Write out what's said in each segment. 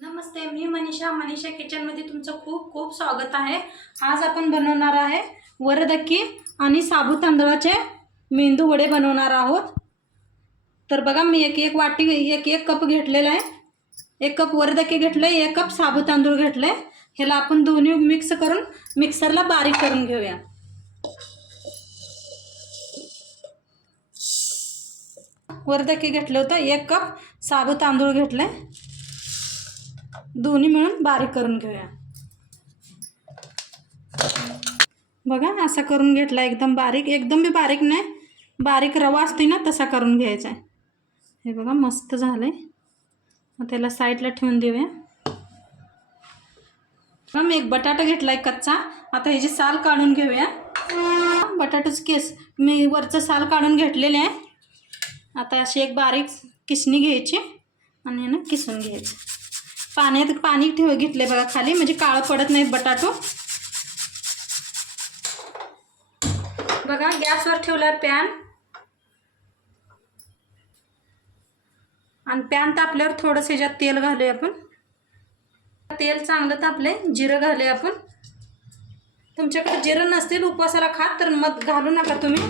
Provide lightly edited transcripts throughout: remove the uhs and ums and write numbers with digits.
नमस्ते, मी मनीषा किचनमध्ये तुमचं खूप खूप स्वागत आहे। आज आपण बनवणार आहे वरदक्की आणि साबू तांदळाचे मेंदू वडे बनवणार आहोत। तर बघा, मी एक वाटी एक कप घेतलेला आहे। 1 कप वरदक्की घेतले, 1 कप साबू तांदूळ घेतले। ह्याला आपण दोन्ही मिक्स करून मिक्सरला बारीक करून घेऊया। वरदक्की घेतले होते, 1 कप साबू तांदूळ घेतले, दोन्ही मिळून बारीक करून घेऊया। बघा, असा करून घेतला एकदम बारीक, एकदम भी बारीक नाही, बारीक रवा असते ना तसा करून घ्यायचा आहे। हे बघा मस्त झालंय। मग त्याला साईडला ठेवून देऊया। मी एक बटाटा घेतलाय कच्चा, आता ह्याची साल काढून घेऊया। बटाट्याचे केस मी वरचं साल काढून घेतलेले आहे। आता अशी एक बारीक किसणी घ्यायची आणि यानं किसून घ्यायचं। पाण्यात पाणी घेतले बघा खाली, म्हणजे काळं पडत नाही बटाटो। बघा, गॅसवर ठेवला पॅन आणि पॅन तापल्यावर थोडंसं ह्याच्यात तेल घालूया आपण। तेल चांगलं तापले, जिरं घालूया आपण। तुमच्याकडे जिरं नसतील उपवासाला खात तर मध घालू नका तुम्ही।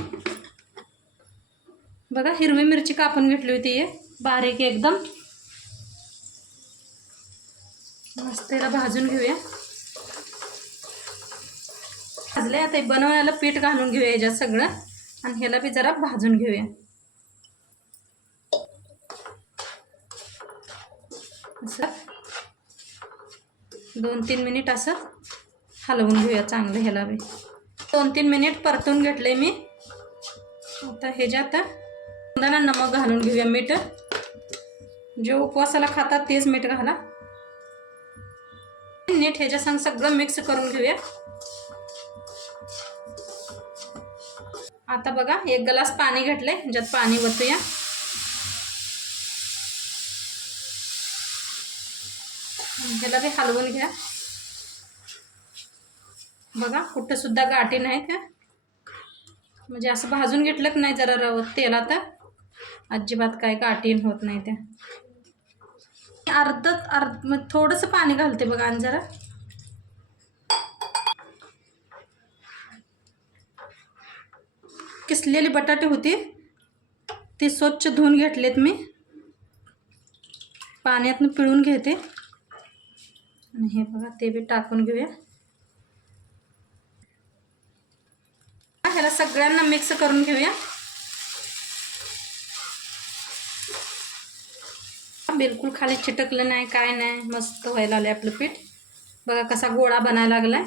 बघा, हिरवी मिरची कापून घेतली होती बारीक एकदम। मस्त त्याला भाजून घेऊया। भाजले, आता बनवण्याला पीठ घालून घेऊया याच्यात सगळं आणि ह्याला बी जरा भाजून घेऊया। असं 2-3 मिनिट असं हलवून घेऊया चांगलं। ह्याला बी 2-3 मिनिट परतून घेतले मी। आता ह्याच्यात नमक घालून घेऊया, मीठ। जे उपवासाला खातात तेच मीठ घाला। नीट ह्याच्या संग सगळं मिक्स करून घेऊया। आता बघा, 1 ग्लास पाणी घेतले, ज्यात पाणी वतूया। ह्याला बी हलवून घ्या। बघा, कुठं सुद्धा गाठी नाहीत, म्हणजे असं भाजून घेतलं की नाही जरा तेलात अजिबात काय गाठी होत नाही त्या। अर्ध थोडंसं पाणी घालते बघा आणि जरा किसलेली बटाटे होती ती स्वच्छ धुवून घेतलेत मी, पाण्यातून पिळून घेते आणि हे बघा ते बी टाकून घेऊया। ह्याला सगळ्यांना मिक्स करून घेऊया। बिलकुल खाली चिटकलं नाही, काय नाही, मस्त व्हायला आले आपलं पीठ। बघा कसा गोळा बनायला लागलाय।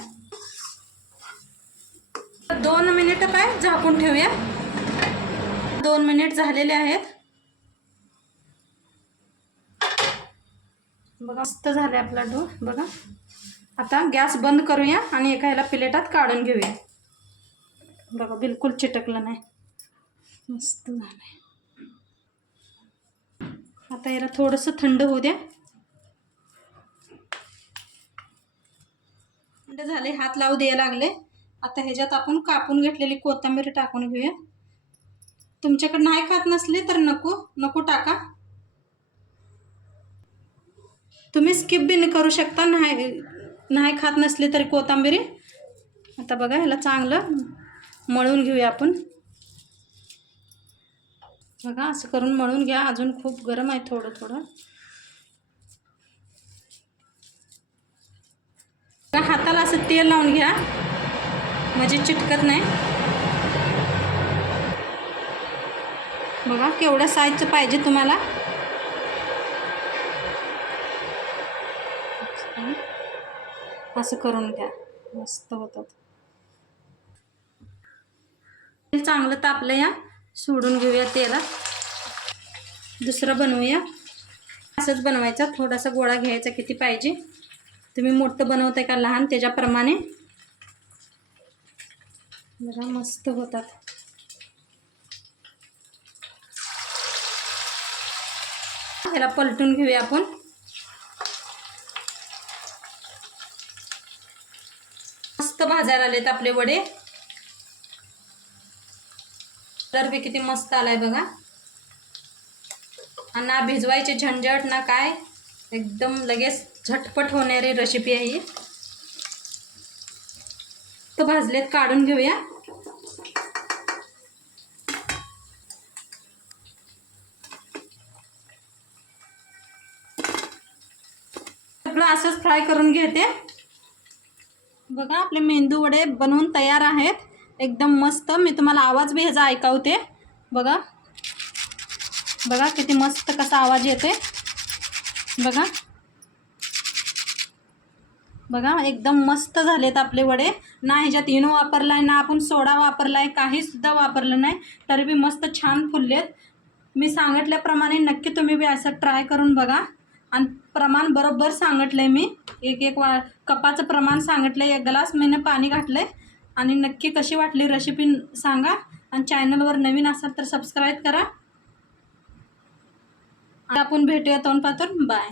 2 मिनिट काय झाकून ठेवूया। 2 मिनिट झालेले आहेत। बघा मस्त झाले आपला डो। बघा, आता गॅस बंद करूया आणि एका ह्याला प्लेटात काढून घेऊया। बघा बिलकुल चिटकलं नाही, मस्त झालंय। आता याला थोडंसं थंड होऊ द्या। थंड झाले, हात लावू द्यायला लागले। आता ह्याच्यात आपण कापून घेतलेली कोथिंबीर टाकून घेऊया। तुमच्याकडे नाही खात नसले तर नको टाका, तुम्ही स्किप बी करू शकता। नाही खात नसले तरी कोथिंबीर। आता बघा, ह्याला चांगलं मळून घेऊया आपण। बघा असं करून मळून घ्या। अजून खूप गरम आहे थोडं। हाताला असं तेल लावून घ्या, म्हणजे चिटकत नाही। बघा केवढ्या साईजचं पाहिजे तुम्हाला। असं करून घ्या, मस्त होतात। तेल चांगलं तापलं या, सोडून घेऊया तेलात। दुसरं बनवूया। असंच बनवायचा, थोडासा गोळा घ्यायचा, किती पाहिजे तुम्ही मोठं बनवताय का लहान त्याच्याप्रमाणे। बघा मस्त होतात। ह्याला पलटून घेऊया आपण। मस्त भाजायला आलेत आपले वडे। कलर बी किती मस्त आलाय बघा। आणि ना भिजवायचे झंझट ना काय, एकदम लगेच झटपट होणारी रेसिपी आहे ही. तर भाजलेत, काढून घेऊया. सगळं असंच फ्राय करून घेते. बघा आपले मेंदू वडे बनवून तयार आहेत. एकदम मस्त. मी तुम्हाला आवाज बी ह्याचा ऐकवते. बघा बघा किती मस्त कसा आवाज येते. बघा बघा एकदम मस्त झालेत आपले वडे. ना ह्याच्यात इनो वापरला आहे, ना आपण सोडा वापरला आहे, काहीसुद्धा वापरलं नाही, तरी बी मस्त छान फुललेत. मी सांगितल्याप्रमाणे नक्की तुम्ही बी असं ट्राय करून बघा. आणि प्रमाण बरोबर सांगितलं आहे मी. एक कपाचं प्रमाण सांगितलं आहे. 1 ग्लास मी पाणी घातलं आहे. आणि नक्की कशी वाटली रेसिपी सांगा. आणि चॅनलवर नवीन असाल तर सबस्क्राईब करा. आपण भेटूया तोंड पातून. बाय.